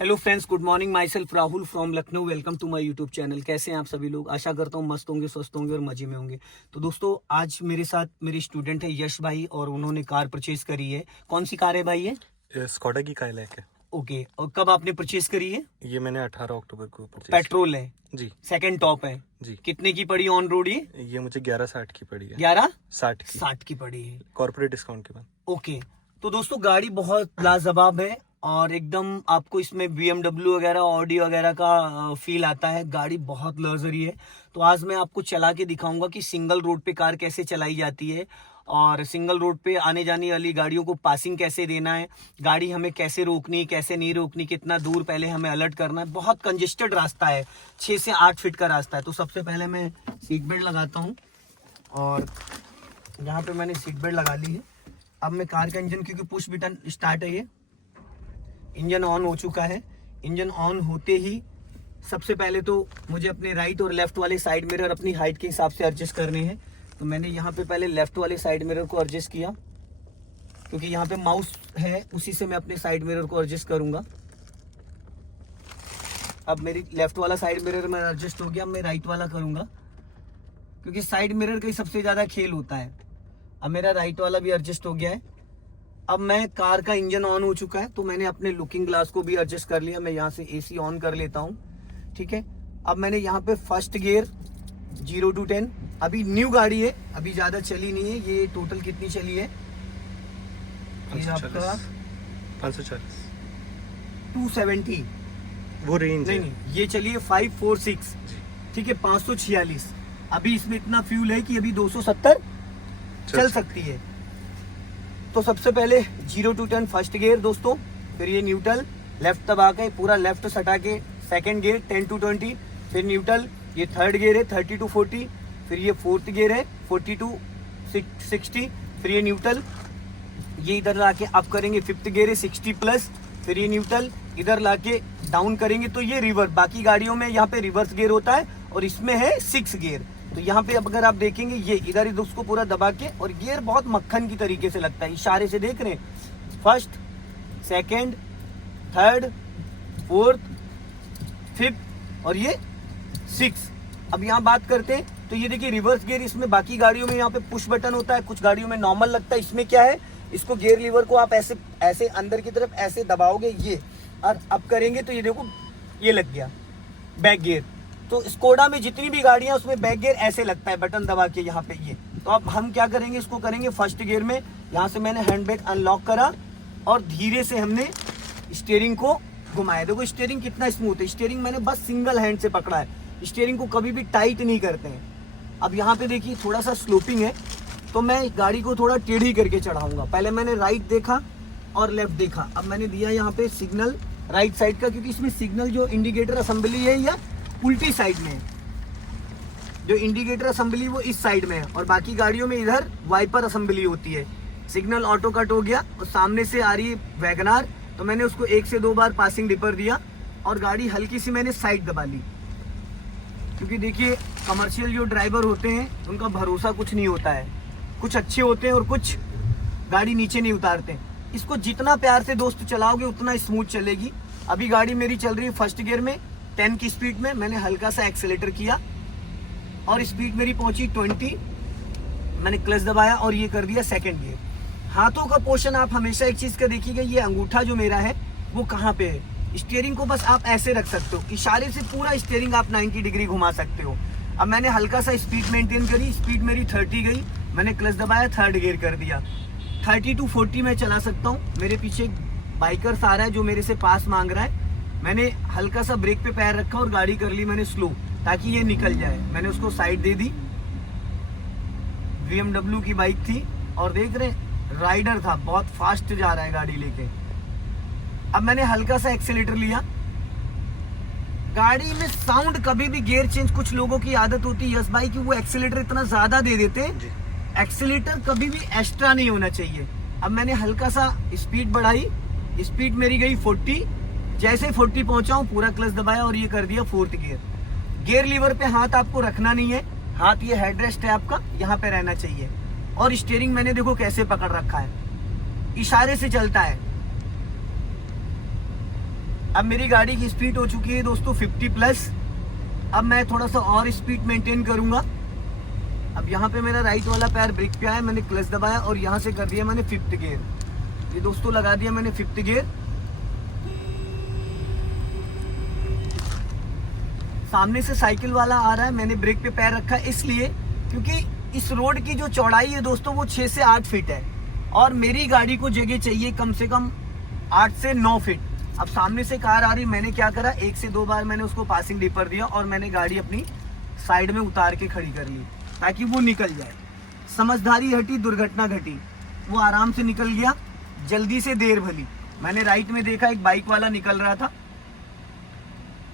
Hello friends, good morning. My self Rahul from Lucknow. Welcome to my YouTube channel. कैसे हैं आप सभी लोग? आशा करता हूँ मस्त होंगे, स्वस्थ होंगे और मजे में होंगे। तो दोस्तों, आज मेरे साथ मेरे स्टूडेंट है यश भाई और उन्होंने कार परचेज करी है। कौन सी कार है भाई ये? स्कॉडा की काइलैक है। ओके, और कब आपने परचेज करी है? ये मैंने 18 अक्टूबर को परचेज। पेट्रोल है जी। सेकंड टॉप है जी। कितने की पड़ी ऑन रोड ये मुझे 1160 की पड़ी है। 1160 की पड़ी है। कॉर्पोरेट डिस्काउंट के बाद। ओके, तो दोस्तों गाड़ी बहुत लाजवाब है और एकदम आपको इसमें BMW वगैरह, ऑडी वगैरह का फील आता है। गाड़ी बहुत लग्जरी है। तो आज मैं आपको चला के दिखाऊंगा कि सिंगल रोड पे कार कैसे चलाई जाती है और सिंगल रोड पे आने जाने वाली गाड़ियों को पासिंग कैसे देना है, गाड़ी हमें कैसे रोकनी, कैसे नहीं रोकनी, कितना दूर पहले हमें अलर्ट करना है। बहुत कंजेस्टेड रास्ता है, 6 से 8 फीट का रास्ता है। तो सबसे पहले मैं सीट बेल्ट लगाता हूँ और यहाँ पे मैंने सीट बेल्ट लगा ली है। अब मैं कार का इंजन, क्योंकि पुश बटन स्टार्ट है, ये इंजन ऑन हो चुका है। इंजन ऑन होते ही सबसे पहले तो मुझे अपने राइट और लेफ्ट वाले साइड मिरर अपनी हाइट के हिसाब से एडजस्ट करने हैं। तो मैंने यहाँ पे पहले लेफ्ट वाले साइड मिरर को एडजस्ट किया, क्योंकि यहाँ पे माउस है, उसी से मैं अपने साइड मिरर को एडजस्ट करूंगा। अब मेरी लेफ्ट वाला साइड मिरर में एडजस्ट हो गया। अब मैं राइट वाला करूंगा, क्योंकि साइड मिरर का ही सबसे ज्यादा खेल होता है। अब मेरा राइट वाला भी एडजस्ट हो गया है। अब मैं कार का इंजन ऑन हो चुका है, तो मैंने अपने लुकिंग ग्लास को भी एडजस्ट कर लिया। मैं यहाँ से AC ऑन कर लेता हूँ, ठीक है। अब मैंने यहाँ पे फर्स्ट गियर 0 to 10, अभी न्यू गाड़ी है, अभी ज्यादा चली नहीं है। ये टोटल कितनी चली है? ये आपका 540 270 वो रेंज है। नहीं, ये चली है 546, ठीक है, 546। अभी इसमें इतना फ्यूल है कि अभी 270 चल सकती है। तो सबसे पहले 0 to 10 फर्स्ट गियर दोस्तों, फिर ये न्यूट्रल, लेफ्ट दबा के पूरा लेफ्ट सटा के सेकंड गियर 10 to 20, फिर न्यूट्रल, ये थर्ड गियर है 30 to 40, फिर ये फोर्थ गियर है 40 to 60, फिर ये न्यूट्रल, ये इधर लाके अप करेंगे, फिफ्थ गियर है 60 प्लस, फिर ये न्यूट्रल, इधर लाके डाउन करेंगे तो ये रिवर्स। बाकी गाड़ियों में यहाँ पे रिवर्स गियर होता है और इसमें है 6 गियर। तो यहाँ पे अब अगर आप देखेंगे, ये इधर इधर उसको पूरा दबा के, और गियर बहुत मक्खन की तरीके से लगता है, इशारे से देख रहे हैं। First, second, third, fourth, fifth और ये 6। अब यहाँ बात करते हैं तो ये देखिए रिवर्स गियर। इसमें बाकी गाड़ियों में यहाँ पे पुश बटन होता है, कुछ गाड़ियों में नॉर्मल लगता है। इसमें क्या है, इसको गियर लीवर को आप ऐसे ऐसे अंदर की तरफ ऐसे दबाओगे ये, और अप करेंगे तो ये देखो ये लग गया बैक गियर। तो स्कोडा में जितनी भी गाड़ियां उसमें बैक गियर ऐसे लगता है बटन दबा के यहाँ पे ये। तो अब हम क्या करेंगे, इसको करेंगे फर्स्ट गियर में। यहाँ से मैंने हैंड ब्रेक अनलॉक करा और धीरे से हमने स्टीयरिंग को घुमाया। देखो स्टीयरिंग कितना स्मूथ है। स्टीयरिंग मैंने बस सिंगल हैंड से पकड़ा है, स्टीयरिंग को कभी भी टाइट नहीं करते हैं। अब यहाँ पे देखिए थोड़ा सा स्लोपिंग है, तो मैं गाड़ी को थोड़ा टेढ़ी करके चढ़ाऊंगा। पहले मैंने राइट देखा और लेफ्ट देखा। अब मैंने दिया यहाँ पे सिग्नल राइट साइड का, क्योंकि इसमें सिग्नल जो इंडिकेटर असेंबली है या उल्टी साइड में है। जो इंडिकेटर असेंबली वो इस साइड में है और बाकी गाड़ियों में इधर वाइपर असेंबली होती है। सिग्नल ऑटो कट हो गया और सामने से आ रही है वैगनार, तो मैंने उसको 1 से 2 बार पासिंग डिपर दिया और गाड़ी हल्की सी मैंने साइड दबा ली। क्योंकि देखिए कमर्शियल जो ड्राइवर होते हैं उनका भरोसा कुछ नहीं होता है, कुछ अच्छे होते हैं और कुछ गाड़ी नीचे नहीं उतारते। इसको जितना प्यार से दोस्त चलाओगे उतना स्मूथ चलेगी। अभी गाड़ी मेरी चल रही है फर्स्ट गियर में 10 की स्पीड में। मैंने हल्का सा एक्सेलेटर किया और स्पीड मेरी पहुंची 20। मैंने क्लच दबाया और ये कर दिया सेकंड गियर। हाथों का पोर्शन आप हमेशा एक चीज का देखिएगा, ये अंगूठा जो मेरा है वो कहाँ पे है। स्टीयरिंग को बस आप ऐसे रख सकते हो, इशारे से पूरा स्टीयरिंग आप 90 डिग्री घुमा सकते हो। अब मैंने हल्का सा स्पीड मेंटेन करी, स्पीड मेरी 30 गई, मैंने क्लच दबाया, थर्ड गियर कर दिया। 30 to 40 में चला सकता हूँ। मेरे पीछे बाइकर्स आ रहा है जो मेरे से पास मांग रहा है। मैंने हल्का सा ब्रेक पे पैर रखा और गाड़ी कर ली मैंने स्लो, ताकि ये निकल जाए। मैंने उसको साइड दे दी। BMW की बाइक थी और देख रहे राइडर था, बहुत फास्ट जा रहा है गाड़ी लेके। अब मैंने हल्का सा एक्सेलेटर लिया। गाड़ी में साउंड कभी भी गियर चेंज, कुछ लोगों की आदत होती है यस भाई कि वो एक्सेलेटर इतना ज्यादा दे देते हैं। एक्सेलेटर कभी भी एक्स्ट्रा नहीं होना चाहिए। अब मैंने हल्का सा स्पीड बढ़ाई, स्पीड मेरी गई 40। जैसे 40 पहुंचा हूं पूरा क्लच दबाया और ये कर दिया फोर्थ गियर। गियर लीवर पे हाथ आपको रखना नहीं है, हाथ ये हेडरेस्ट है आपका, यहाँ पे रहना चाहिए। और स्टीयरिंग मैंने देखो कैसे पकड़ रखा है, इशारे से चलता है। अब मेरी गाड़ी की स्पीड हो चुकी है दोस्तों 50 प्लस। अब मैं थोड़ा सा और स्पीड मेंटेन करूंगा। अब यहाँ पे मेरा राइट वाला पैर ब्रेक पे आया, मैंने क्लच दबाया और यहाँ से कर दिया मैंने 5th गियर। ये दोस्तों लगा दिया मैंने 5th गियर। सामने से साइकिल वाला आ रहा है, मैंने ब्रेक पे पैर रखा इसलिए क्योंकि इस रोड की जो चौड़ाई है दोस्तों वो 6 से 8 फीट है और मेरी गाड़ी को जगह चाहिए कम से कम 8 से 9 फीट। अब सामने से कार आ रही, मैंने क्या करा, 1 से 2 बार मैंने उसको पासिंग डिपर दिया और मैंने गाड़ी अपनी साइड में उतार के खड़ी कर ली ताकि वो निकल जाए। समझदारी हटी, दुर्घटना घटी। वो आराम से निकल गया, जल्दी से देर भली। मैंने राइट में देखा एक बाइक वाला निकल रहा था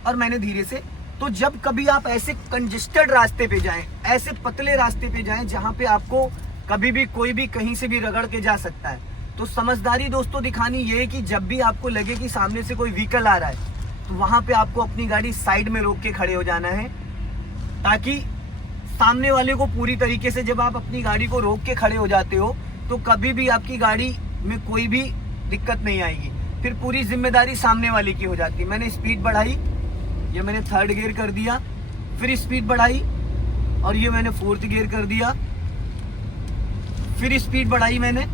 और मैंने धीरे से। तो जब कभी आप ऐसे कंजेस्टेड रास्ते पे जाएं, ऐसे पतले रास्ते पे जाएं जहां पे आपको कभी भी कोई भी कहीं से भी रगड़ के जा सकता है, तो समझदारी दोस्तों दिखानी ये है कि जब भी आपको लगे कि सामने से कोई व्हीकल आ रहा है तो वहां पे आपको अपनी गाड़ी साइड में रोक के खड़े हो जाना है ताकि सामने वाले को पूरी तरीके से, जब आप अपनी गाड़ी को रोक के खड़े हो जाते हो तो कभी भी आपकी गाड़ी में कोई भी दिक्कत नहीं आएगी, फिर पूरी जिम्मेदारी सामने वाले की हो जाती है। मैंने स्पीड बढ़ाई, ये मैंने 3rd गियर कर दिया, फिर स्पीड बढ़ाई और ये मैंने 4th गियर कर दिया, फिर स्पीड बढ़ाई मैंने।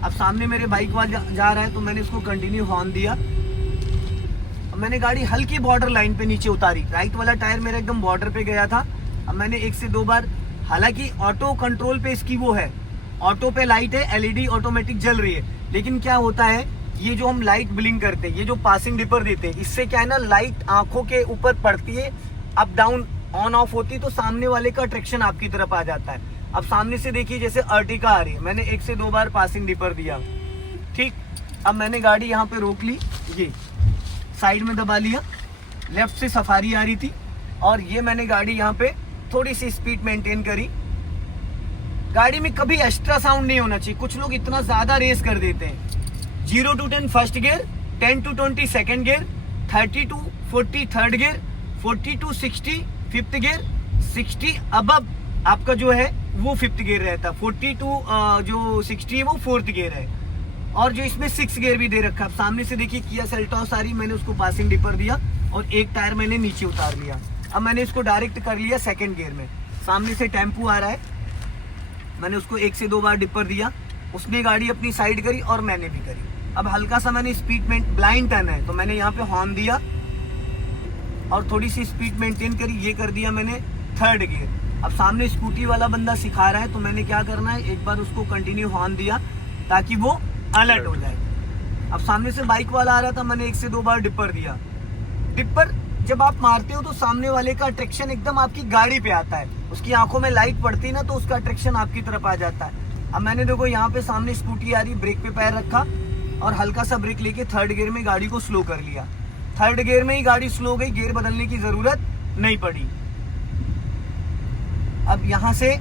अब सामने मेरे बाइक वाला जा रहा है तो मैंने उसको कंटिन्यू हॉर्न दिया। अब मैंने गाड़ी हल्की बॉर्डर लाइन पे नीचे उतारी, राइट वाला टायर मेरा एकदम बॉर्डर पे गया था। अब मैंने 1 से 2 बार, हालांकि ऑटो कंट्रोल पे इसकी वो है, ऑटो पे लाइट है, LED ऑटोमेटिक जल रही है, लेकिन क्या होता है ये जो हम लाइट ब्लिंक करते हैं, ये जो पासिंग डिपर देते हैं, इससे क्या है ना, लाइट आंखों के ऊपर पड़ती है, अप डाउन ऑन ऑफ होती है तो सामने वाले का अट्रैक्शन आपकी तरफ आ जाता है। अब सामने से देखिए जैसे अर्टिका आ रही है, मैंने 1 से 2 बार पासिंग डिपर दिया, ठीक। अब मैंने गाड़ी यहाँ पे रोक ली, ये साइड में दबा लिया, लेफ्ट से सफारी आ रही थी और ये मैंने गाड़ी यहाँ पे थोड़ी सी स्पीड मेंटेन करी। गाड़ी में कभी एक्स्ट्रा साउंड नहीं होना चाहिए, कुछ लोग इतना ज्यादा रेस कर देते हैं। 0 to 10 first gear, 10 to 20 second gear, 30 to 40 third gear, 40 to 60 5th gear, 60 above आपका जो है वो 5th गियर रहता है, 40 to जो 60 है वो 4th गियर है और जो इसमें 6 गियर भी दे रखा है। सामने से देखिए किया सेल्टॉस आ रही, मैंने उसको पासिंग डिपर दिया और एक टायर मैंने नीचे उतार लिया। अब मैंने इसको डायरेक्ट कर लिया 2nd गियर में। सामने से टेम्पू आ रहा है, मैंने उसको 1 से 2 बार डिपर दिया, उसने गाड़ी अपनी साइड करी और मैंने भी करी। अब हल्का सा मैंने स्पीड में, ब्लाइंड टर्न है तो मैंने यहाँ पे हॉर्न दिया और थोड़ी सी स्पीड मेंटेन करी, ये कर दिया मैंने 3rd गियर। अब सामने स्कूटी वाला बंदा सिखा रहा है तो मैंने क्या करना है, एक बार उसको कंटिन्यू हॉर्न दिया ताकि वो अलर्ट हो जाए। अब सामने से बाइक वाला आ रहा था, मैंने 1 से 2 बार डिपर दिया। डिपर जब आप मारते हो तो सामने वाले का अट्रैक्शन एकदम आपकी गाड़ी पे आता है, उसकी आंखों में लाइट पड़ती है ना तो उसका अट्रैक्शन आपकी तरफ आ जाता है। अब मैंने देखो यहाँ पे सामने स्कूटी आ रही, ब्रेक पे पैर रखा और हल्का सा ब्रेक लेके 3rd गियर में गाड़ी को स्लो कर लिया। 3rd गियर में ही गाड़ी स्लो हो गई, गियर बदलने की जरूरत नहीं पड़ी। अब यहाँ से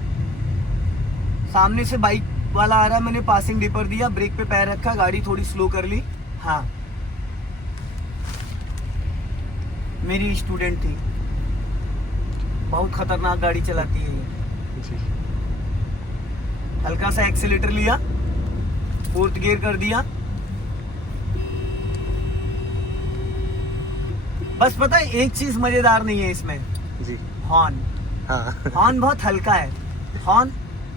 सामने से बाइक वाला आ रहा है, मैंने पासिंग डिपर दिया, ब्रेक पे पैर रखा, गाड़ी थोड़ी स्लो कर ली। हाँ, मेरी स्टूडेंट थी, बहुत खतरनाक गाड़ी चलाती है ये। जी। हल्का सा एक्सीलेटर लिया, 4th गियर कर दिया। बस पता है एक चीज मजेदार नहीं है इसमें, जी। हॉर्न। हाँ। हॉर्न बहुत हल्का है, हॉर्न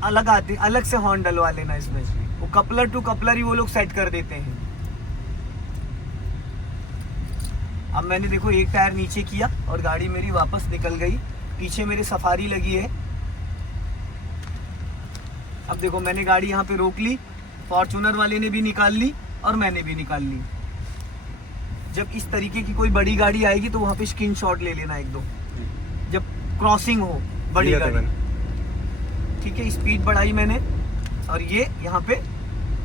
अलग आती, अलग से हॉर्न डलवा लेना इसमें, वो कपलर टू कपलर ही वो लोग सेट कर देते हैं। अब मैंने देखो एक टायर नीचे किया और गाड़ी मेरी वापस निकल गई, पीछे मेरे सफारी लगी है। अब देखो मैंने गाड़ी यहाँ पे रोक ली, फॉर्च्यूनर वाले ने भी निकाल ली और मैंने भी निकाल ली। जब इस तरीके की कोई बड़ी गाड़ी आएगी तो वहां पे स्क्रीनशॉट ले लेना 1-2, जब क्रॉसिंग हो बड़ी गाड़ी, ठीक है। स्पीड बढ़ाई मैंने और ये यहाँ पे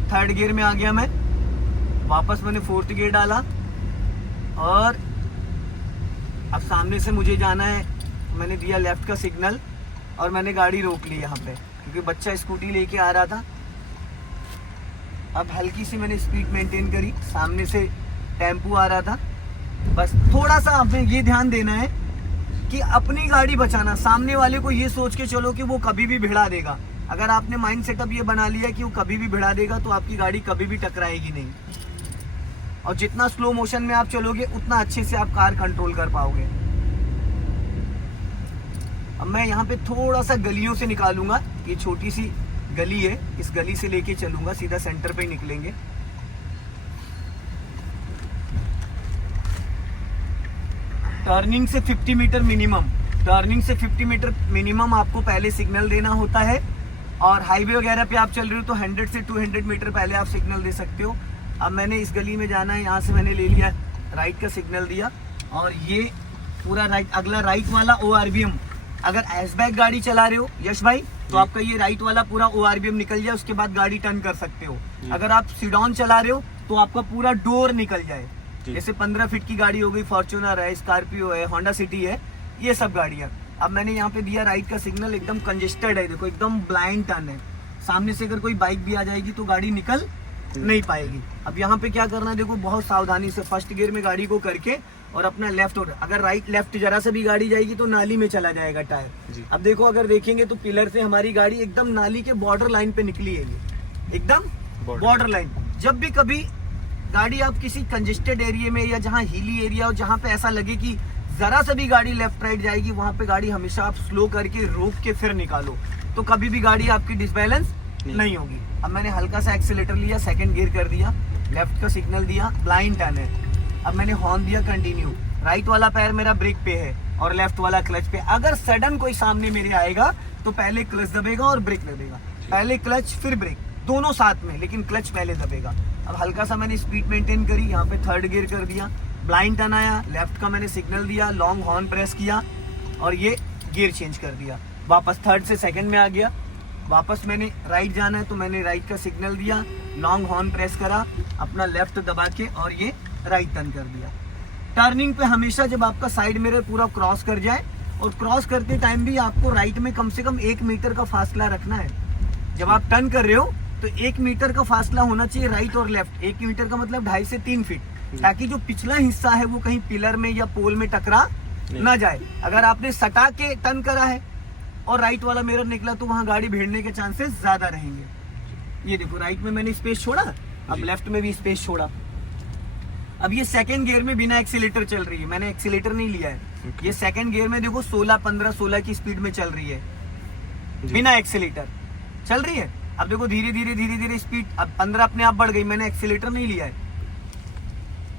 3rd गियर में आ गया मैं, वापस मैंने 4th गियर डाला और अब सामने से मुझे जाना है, मैंने दिया लेफ्ट का सिग्नल और मैंने गाड़ी रोक ली यहाँ पे क्योंकि बच्चा स्कूटी लेके आ रहा था। अब हल्की सी मैंने स्पीड मेंटेन करी, सामने से टेम्पू आ रहा था। बस थोड़ा सा आपने ये ध्यान देना है कि अपनी गाड़ी बचाना, सामने वाले को ये सोच के चलो कि वो कभी भी भिड़ा देगा। अगर आपने माइंड सेटअप ये बना लिया कि वो कभी भी भिड़ा देगा तो आपकी गाड़ी कभी भी टकराएगी नहीं। और जितना स्लो मोशन में आप चलोगे उतना अच्छे से आप कार कंट्रोल कर पाओगे। अब मैं यहाँ पे थोड़ा सा गलियों से निकालूंगा, ये छोटी सी गली है, इस गली से लेके चलूंगा, सीधा सेंटर पे निकलेंगे। टर्निंग से 50 मीटर मिनिमम, टर्निंग से 50 मीटर मिनिमम आपको पहले सिग्नल देना होता है। और हाईवे वगैरह पे आप चल रहे हो तो 100 से 200 मीटर पहले आप सिग्नल दे सकते हो। अब मैंने इस गली में जाना है, यहाँ से मैंने ले लिया राइट का सिग्नल दिया, और ये पूरा राइट, अगला राइट वाला ORBM। अगर एसबैक गाड़ी चला रहे हो यश भाई तो आपका ये राइट वाला पूरा ORBM निकल जाए, उसके बाद गाड़ी टर्न कर सकते हो। अगर आप सीडॉन चला रहे हो तो आपका पूरा डोर निकल जाए, जैसे 15 फीट की गाड़ी हो गई, फॉर्च्यूनर है, स्कॉर्पियो है, होंडा सिटी है, ये सब गाड़ियाँ। अब मैंने यहाँ पे दिया राइट का सिग्नल, एकदम कंजेस्टेड है, देखो एकदम ब्लाइंड टर्न है, सामने से अगर कोई बाइक भी आ जाएगी तो गाड़ी निकल नहीं पाएगी। अब यहाँ पे क्या करना है, देखो बहुत सावधानी से फर्स्ट गियर में गाड़ी को करके और अपना लेफ्ट, और अगर राइट लेफ्ट जरा से भी गाड़ी जाएगी तो नाली में चला जाएगा टायर। अब देखो अगर देखेंगे तो पिलर से हमारी गाड़ी एकदम नाली के बॉर्डर लाइन पे निकली है, ये एकदम बॉर्डर लाइन। जब भी कभी गाड़ी आप किसी कंजेस्टेड एरिया में या जहाँ हिली एरिया हो, जहाँ पे ऐसा लगे कि जरा सा भी गाड़ी लेफ्ट राइट जाएगी, वहां पे गाड़ी हमेशा आप स्लो करके रोक के फिर निकालो, तो कभी भी गाड़ी आपकी डिसबैलेंस नहीं होगी। अब मैंने हल्का सा एक्सीलेटर लिया, सेकंड गियर कर दिया, लेफ्ट का सिग्नल दिया, ब्लाइंड टर्न है। अब मैंने हॉर्न दिया कंटिन्यू, राइट वाला पैर मेरा ब्रेक पे है और लेफ्ट वाला क्लच पे। अगर सडन कोई सामने मेरे आएगा तो पहले क्लच दबेगा और ब्रेक दबेगा, पहले क्लच फिर ब्रेक, दोनों साथ में, लेकिन क्लच पहले दबेगा। अब हल्का सा मैंने स्पीड मेंटेन करी, यहाँ पे थर्ड गियर कर दिया, ब्लाइंड टर्न आया, लेफ्ट का मैंने सिग्नल दिया, लॉन्ग हॉर्न प्रेस किया और ये गियर चेंज कर दिया, वापस थर्ड से सेकंड में आ गया। वापस मैंने राइट जाना है तो मैंने राइट का सिग्नल दिया, लॉन्ग हॉर्न प्रेस करा, अपना लेफ्ट दबा के और ये राइट टर्न कर दिया। टर्निंग पे हमेशा जब आपका साइड मिरर पूरा क्रॉस कर जाए, और क्रॉस करते टाइम भी आपको राइट में कम से कम 1 मीटर का फासला रखना है। जब आप टर्न कर रहे हो तो 1 मीटर का फासला होना चाहिए राइट और लेफ्ट। 1 मीटर का मतलब 2.5 से 3 फीट, ताकि जो पिछला हिस्सा है वो कहीं पिलर में या पोल में टकरा ना जाए। अगर आपने सटा के टर्न करा है और राइट वाला मिरर निकला तो वहां गाड़ी भिड़ने के चांसेस ज्यादा रहेंगे। ये देखो राइट में मैंने स्पेस छोड़ा, अब लेफ्ट में भी स्पेस छोड़ा। अब ये सेकंड गियर में बिना एक्सीलेटर चल रही है, मैंने एक्सीलेटर नहीं लिया है। ये सेकंड गियर में देखो 16, 15, 16 की स्पीड में चल रही है, बिना एक्सीलेटर चल रही है। अब देखो धीरे धीरे स्पीड, अब 15 अपने आप बढ़ गई, मैंने एक्सीलेटर नहीं लिया है।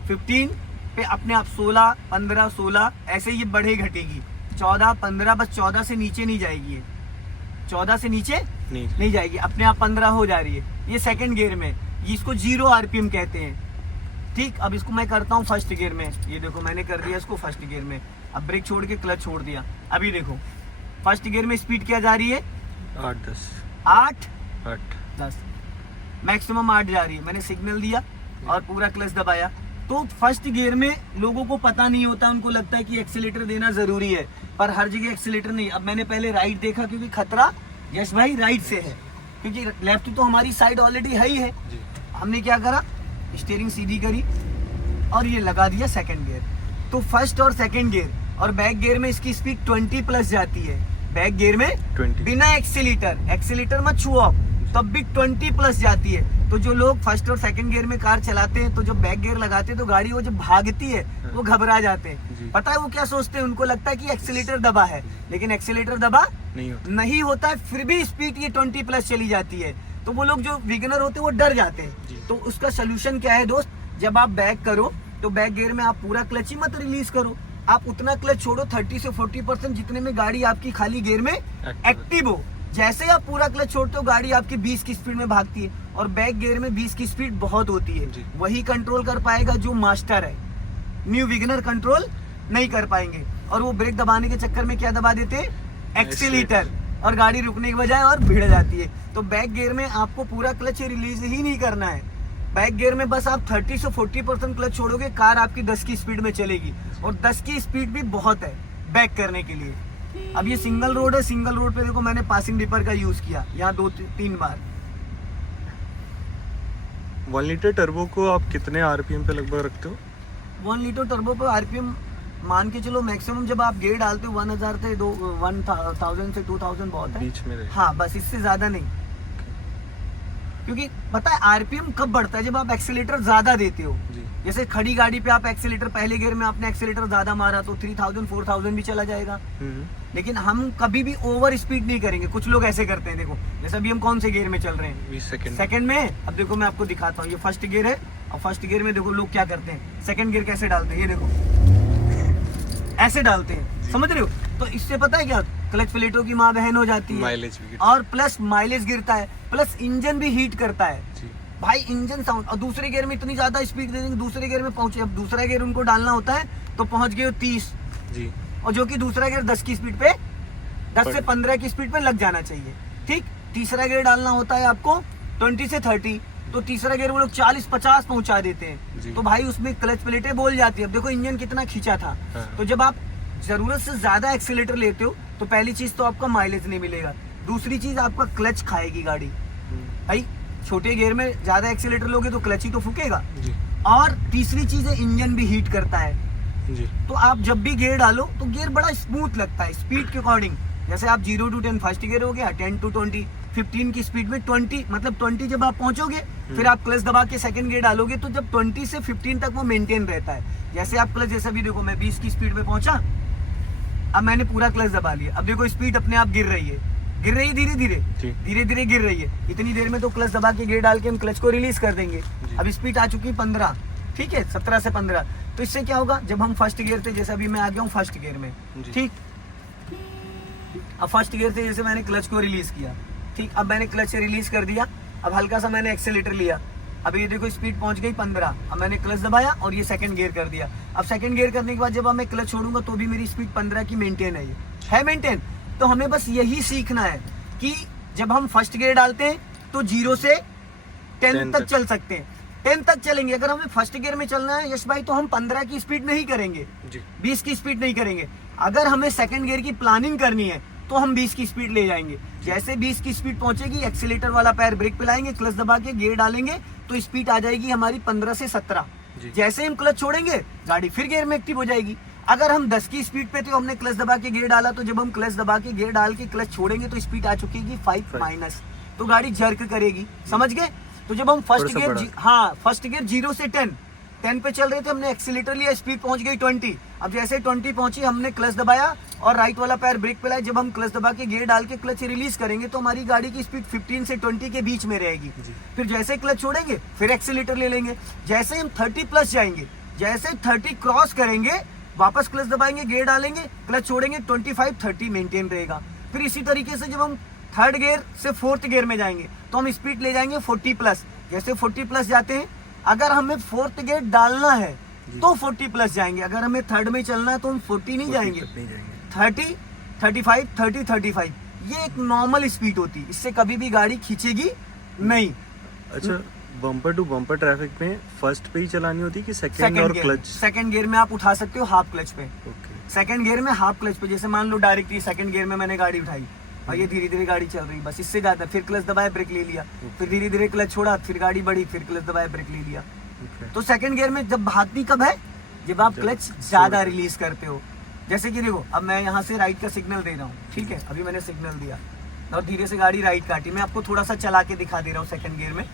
15 पे अपने आप 16, 15, 16 ऐसे ये बढ़े घटेगी, 14, 15, बस 14 से नीचे नहीं जाएगी ये, 14 से नीचे नहीं जाएगी, अपने आप 15 हो जा रही है। ये सेकंड गियर में, इसको 0 RPM कहते हैं। ठीक, अब इसको मैं करता हूँ फर्स्ट गियर में, ये देखो मैंने कर दिया इसको फर्स्ट गियर में। अब ब्रेक छोड़ के क्लच छोड़ दिया। अभी देखो फर्स्ट गियर में स्पीड क्या जा रही है, 8, 10, मैक्सिमम 8 जा रही है। मैंने सिग्नल दिया और पूरा क्लच दबाया। तो फर्स्ट गियर में लोगों को पता नहीं होता, उनको लगता है कि एक्सीलेटर देना जरूरी है, पर हर जगह एक्सीलेटर नहीं। अब मैंने पहले राइट देखा क्योंकि खतरा यश भाई राइट से है, क्योंकि लेफ्ट तो हमारी साइड ऑलरेडी है ही है। हमने क्या करा, स्टीयरिंग सीधी करी और ये लगा दिया सेकंड गियर। तो फर्स्ट और सेकंड गियर और बैक गियर में इसकी स्पीड 20 प्लस जाती है। बैक गियर में 20 बिना एक्सीलेटर मत छुओ आप, तब भी 20 प्लस जाती है। तो जो लोग फर्स्ट और सेकंड गियर में कार चलाते हैं तो जब बैक गियर लगाते हैं तो गाड़ी वो जब भागती है वो घबरा जाते हैं। पता है वो क्या सोचते हैं, उनको लगता है कि एक्सीलेटर दबा है, लेकिन एक्सीलेटर दबा नहीं होता है, फिर भी स्पीड ये 20 प्लस चली जाती है। तो वो लोग जो बिगिनर होते हैं वो डर जाते हैं। तो उसका सोल्यूशन क्या है दोस्त, जब आप बैक करो तो बैक गियर में आप पूरा क्लच ही मत रिलीज करो, आप उतना क्लच छोड़ो 30 से 40% जितने में गाड़ी आपकी खाली गियर में एक्टिव हो। जैसे आप पूरा क्लच छोड़ते हो गाड़ी आपकी 20 की स्पीड में भागती है, और बैक गियर में 20 की स्पीड बहुत होती है। वही कंट्रोल कर पाएगा जो मास्टर है, न्यू बिगिनर कंट्रोल नहीं कर पाएंगे। और वो ब्रेक दबाने के चक्कर में क्या दबा देते हैं, एक्सीलेटर, और गाड़ी रुकने के बजाय और भिड़ जाती है। तो बैक गियर में आपको पूरा क्लच रिलीज ही नहीं करना है। बैक गियर में बस आप 30 से 40% क्लच छोड़ोगे, कार आपकी 10 की स्पीड में चलेगी, और 10 की स्पीड भी बहुत है बैक करने के लिए। अब ये सिंगल रोड है, सिंगल रोड पे देखो मैंने पासिंग डिपर का यूज किया यहाँ 2-3 बार। 1 लीटर टर्बो को आप कितने RPM पे लगभग रखते हो? 1 लीटर टर्बो पे RPM मान के चलो मैक्सिमम जब आप गियर डालते हो 1000 से 1000 से 2000 बहुत है, बीच में रहे। हाँ बस इससे ज्यादा नहीं। क्योंकि पता है आरपीएम कब बढ़ता है, जब आप एक्सीलेटर ज्यादा देते हो। जी। जैसे खड़ी गाड़ी पे आप एक्सीलेटर पहले गियर में आपने एक्सीलेटर ज्यादा मारा तो 3000 4000 भी चला जाएगा। लेकिन हम कभी भी ओवर स्पीड नहीं करेंगे। कुछ लोग ऐसे करते हैं, देखो जैसे अभी हम कौन से गियर में चल रहे हैं, 20 सेकंड। सेकंड में। अब देखो मैं आपको दिखाता हूँ, ये फर्स्ट गियर है और फर्स्ट गियर में देखो लोग क्या करते हैं, सेकंड गियर कैसे डालते हैं, ये देखो ऐसे डालते हैं, समझ रहे हो। तो इससे पता है क्या, क्लच प्लेटों की माँ बहन हो जाती है माइलेज भी और प्लस माइलेज गिरता है, प्लस इंजन भी हीट करता है जी। भाई, इंजन साउंड। और दूसरे गियर में इतनी ज्यादा स्पीड दे देंगे, दूसरे गियर में पहुंचे, अब दूसरा गियर उनको डालना होता है तो पहुंच गए 30 जी। और जो कि दूसरा गियर 10 की स्पीड पे, 10 से 15 की स्पीड पे लग जाना चाहिए, ठीक। तीसरा गियर डालना होता है आपको 20 से 30, तो तीसरा गियर वो लोग 40-50 पहुंचा देते हैं, तो भाई उसमें क्लच प्लेटें बोल जाती है। अब देखो इंजन कितना खींचा था। हाँ। तो जब आप जरूरत से ज्यादा एक्सीलेटर लेते हो तो पहली चीज तो आपका माइलेज नहीं मिलेगा, दूसरी चीज आपका क्लच खाएगी गाड़ी। भाई छोटे गियर में ज्यादा एक्सीलेटर लोगे तो क्लच ही तो फूकेगा जी। और तीसरी चीज है इंजन भी हीट करता है। जी। तो आप जब भी गियर डालो तो गियर बड़ा स्मूथ लगता है स्पीड के अकॉर्डिंग। जैसे आप 0 to 10 फर्स्ट गियर हो गया, 10 to 20 15 की स्पीड में 20 मतलब 20 जब आप पहुंचोगे फिर आप क्लच दबा के सेकंड गियर डालोगे तो जब 20 से 15 तक वो मेंटेन रहता है। जैसे आप क्लच, जैसे भी देखो मैं 20 की स्पीड में पहुंचा, अब मैंने पूरा क्लच दबा लिया, अब देखो स्पीड अपने आप गिर रही है धीरे धीरे गिर रही है। इतनी देर में तो क्लच दबा के गियर डाल के हम क्लच को रिलीज कर देंगे। अब स्पीड आ चुकी 15, ठीक है, 17 से 15। तो इससे क्या होगा, जब हम फर्स्ट गियर थे, जैसे अभी मैं आ गया हूँ फर्स्ट गियर में, ठीक। अब फर्स्ट गियर से जैसे मैंने क्लच को रिलीज किया, ठीक। अब मैंने क्लच से रिलीज कर दिया, अब हल्का सा मैंने एक्सीलेटर लिया, अब ये देखो स्पीड पहुंच गई 15। अब मैंने क्लच दबाया और ये सेकंड गियर कर दिया। अब सेकंड गियर करने के बाद जब अब मैं क्लच छोड़ूंगा तो भी मेरी स्पीड 15 की मेंटेन है, ये है मेंटेन। तो हमें बस यही सीखना है कि जब हम फर्स्ट गियर डालते हैं तो 0 से 10 तक चल सकते हैं, 10 तक चलेंगे। अगर हमें फर्स्ट गियर में चलना है यश भाई तो हम 15 की स्पीड नहीं करेंगे, 20 की स्पीड नहीं करेंगे। अगर हमें सेकंड गियर की प्लानिंग करनी है तो हम 20 की स्पीड ले जाएंगे। जैसे 20 की स्पीड पहुंचेगी, एक्सीलेटर वाला पैर ब्रेक पे लाएंगे, क्लच दबा के गियर डालेंगे तो स्पीड आ जाएगी हमारी 15 से 17। जैसे हम क्लच छोड़ेंगे गाड़ी फिर गियर में एक्टिव हो जाएगी। अगर हम 10 की स्पीड पे थे, हमने क्लच दबा के गियर डाला, तो जब हम क्लच दबा के गियर डाल के क्लच छोड़ेंगे तो स्पीड आ चुकी 5 माइनस, तो गाड़ी जर्क करेगी, समझ गए। तो जब हम फर्स्ट गियर, हाँ फर्स्ट गियर 0 से 10 पे चल रहे थे, हमने एक्सीलेटर लिया, स्पीड पहुंच गई 20। अब जैसे 20 पहुंची, हमने क्लच दबाया और राइट वाला पैर ब्रेक पे लाया। जब हम क्लच दबा के गियर डाल के क्लच रिलीज करेंगे तो हमारी गाड़ी की स्पीड 15 से 20 के बीच में रहेगी। फिर जैसे क्लच छोड़ेंगे फिर एक्सीलेटर ले लेंगे। जैसे हम 30 प्लस जाएंगे, जैसे 30 क्रॉस करेंगे वापस क्लच दबाएंगे, गियर डालेंगे, क्लच छोड़ेंगे, 25-30 मेंटेन रहेगा। फिर इसी तरीके से जब हम थर्ड गियर से फोर्थ गियर में जाएंगे तो हम स्पीड ले जाएंगे 40 प्लस। जैसे 40 प्लस जाते हैं, अगर हमें फोर्थ गियर डालना है तो 40 प्लस जाएंगे, अगर हमें थर्ड में चलना है तो हम 40 नहीं जाएंगे, 30, 35, 30, 35 ये एक नॉर्मल स्पीड होती है, इससे कभी भी गाड़ी खींचेगी नहीं। अच्छा, बम्पर टू बम्पर ट्रैफिक में फर्स्ट पे ही चलानी होती है कि सेकंड और क्लच? सेकंड गियर में आप उठा सकते हो हाफ क्लच पे। सेकंड गियर में हाफ क्लच पे, जैसे मान लो डायरेक्ट ये सेकंड गियर में मैंने गाड़ी उठाई और ये धीरे धीरे गाड़ी चल रही, बस इससे ज्यादा, फिर क्लच दबाया ब्रेक ले लिया, फिर धीरे धीरे क्लच छोड़ा, फिर गाड़ी बढ़ी, फिर क्लच दबाया ब्रेक ले लिया। तो सेकंड गियर में जब भागती कब है, जब आप क्लच ज्यादा रिलीज करते हो। जैसे कि देखो अब मैं यहाँ से राइट का सिग्नल दे रहा हूँ, ठीक है, अभी मैंने सिग्नल दिया और धीरे से गाड़ी राइट काटी, मैं आपको थोड़ा सा चला के दिखा दे रहा हूँ सेकंड गियर में।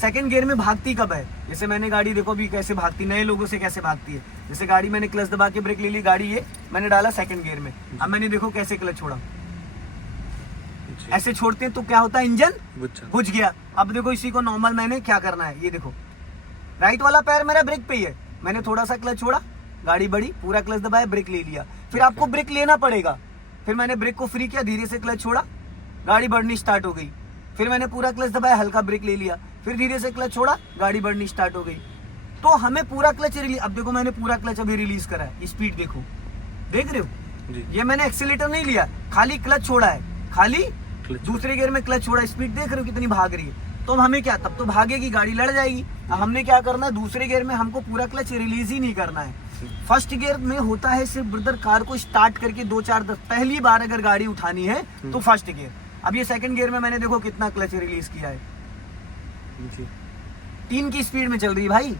सेकंड गियर में भागती कब है, जैसे मैंने गाड़ी देखो भी कैसे भागती, नए लोगों से कैसे भागती है। जैसे गाड़ी मैंने क्लच दबा के ब्रेक ले ली, गाड़ी ये मैंने डाला सेकंड गियर में, अब मैंने देखो कैसे क्लच छोड़ा, ऐसे छोड़ते हैं तो क्या होता है, इंजन बुझ गया। अब देखो इसी को नॉर्मल मैंने क्या करना है, ये देखो राइट वाला पैर मेरा ब्रेक पे ही है, मैंने थोड़ा सा क्लच छोड़ा, गाड़ी बढ़ी, पूरा क्लच दबाया, ब्रेक ले लिया। फिर आपको ब्रेक लेना पड़ेगा, फिर मैंने ब्रेक को फ्री किया, धीरे से क्लच छोड़ा, गाड़ी बढ़नी स्टार्ट हो गई। फिर मैंने पूरा क्लच दबाया, हल्का ब्रेक ले लिया, फिर धीरे से क्लच छोड़ा, गाड़ी बढ़नी स्टार्ट हो गई। तो हमें पूरा क्लच रिलीज, अब देखो मैंने पूरा क्लच अभी रिलीज करा है, स्पीड देखो, देख रहे हो जी। ये मैंने एक्सीलेटर नहीं लिया, खाली क्लच छोड़ा है, खाली दूसरे गियर में क्लच छोड़ा, स्पीड देख रहे हो कितनी भाग रही है। तो हमें क्या, तब तो भागेगी गाड़ी, लड़ जाएगी। हमने क्या करना है, दूसरे गियर में हमको पूरा क्लच रिलीज ही नहीं करना है। फर्स्ट गियर में होता है सिर्फ ब्रदर कार को स्टार्ट करके 2-4 पहली बार अगर गाड़ी उठानी है तो फर्स्ट गियर। अब ये सेकंड गियर में मैंने देखो कितना क्लच रिलीज किया है, 3 की स्पीड में चल रही है भाई,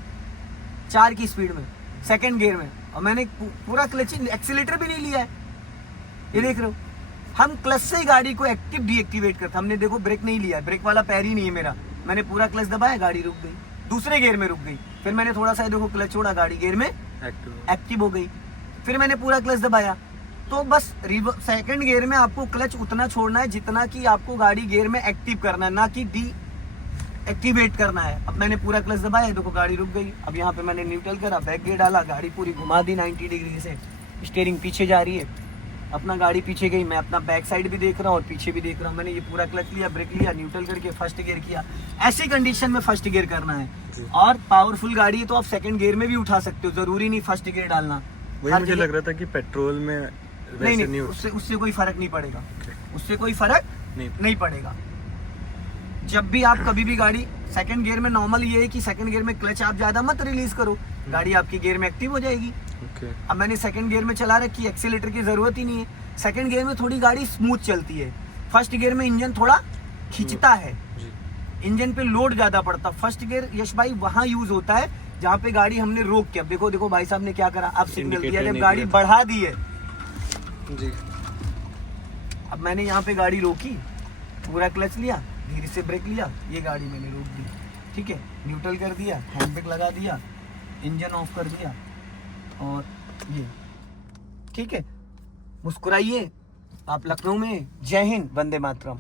4 की स्पीड में सेकंड गियर में, और मैंने पूरा क्लच, एक्सीलेटर भी नहीं लिया है, ये देख रहे हो। हम क्लच से ही गाड़ी को एक्टिव डीएक्टिवेट करते, हमने देखो ब्रेक नहीं लिया, ब्रेक वाला पैर ही नहीं है मेरा, मैंने पूरा क्लच दबाया, गाड़ी रुक गई, दूसरे गियर में रुक गई। फिर मैंने थोड़ा सा देखो क्लच छोड़ा, गाड़ी गियर में एक्टिव हो गई। फिर मैंने पूरा क्लच दबाया। तो बस सेकंड गियर में आपको क्लच उतना छोड़ना है जितना कि आपको गाड़ी गियर में एक्टिव करना है, ना कि डी एक्टिवेट करना है। अब मैंने पूरा क्लच दबाया, देखो गाड़ी रुक गई। अब यहाँ पे मैंने न्यूट्रल करा, बैक गियर डाला, गाड़ी पूरी घुमा दी 90 डिग्री से, स्टीयरिंग पीछे जा रही है, अपना गाड़ी पीछे गई, मैं अपना बैक साइड भी देख रहा हूँ और पीछे भी देख रहा हूँ। मैंने ये पूरा क्लच लिया, ब्रेक लिया, न्यूट्रल करके फर्स्ट गियर किया। ऐसी कंडीशन में फर्स्ट गियर करना है। और पावरफुल गाड़ी है तो आप सेकंड गियर में भी उठा सकते हो, जरूरी नहीं फर्स्ट गियर डालना। वही मुझे लग रहा था कि पेट्रोल में नहीं, उससे कोई फर्क नहीं पड़ेगा, उससे कोई फर्क नहीं पड़ेगा। जब भी आप कभी भी गाड़ी सेकंड गियर में, नॉर्मल ये है कि सेकंड गियर में क्लच आप ज्यादा मत रिलीज करो, गाड़ी आपकी गियर में एक्टिव हो जाएगी। अब मैंने सेकंड गियर में चला रखी है, एक्सीलेटर की जरूरत ही नहीं है। सेकंड गियर में थोड़ी गाड़ी स्मूथ चलती है, फर्स्ट गियर में इंजन थोड़ा खींचता है, इंजन पे लोड ज्यादा पड़ता। फर्स्ट गियर यश भाई वहां यूज होता है जहाँ पे गाड़ी हमने रोक के, अब देखो भाई साहब ने क्या करा, अब सिग्नल दिया, जब गाड़ी बढ़ा दी है जी। अब मैंने यहाँ पे गाड़ी रोकी, पूरा क्लच लिया, धीरे से ब्रेक लिया, ये गाड़ी मैंने रोक दी, ठीक है, न्यूट्रल कर दिया, हैंड ब्रेक लगा दिया, इंजन ऑफ कर दिया, और ये ठीक है। मुस्कुराइए। आप लखनऊ में। जय हिंद, वंदे मातरम।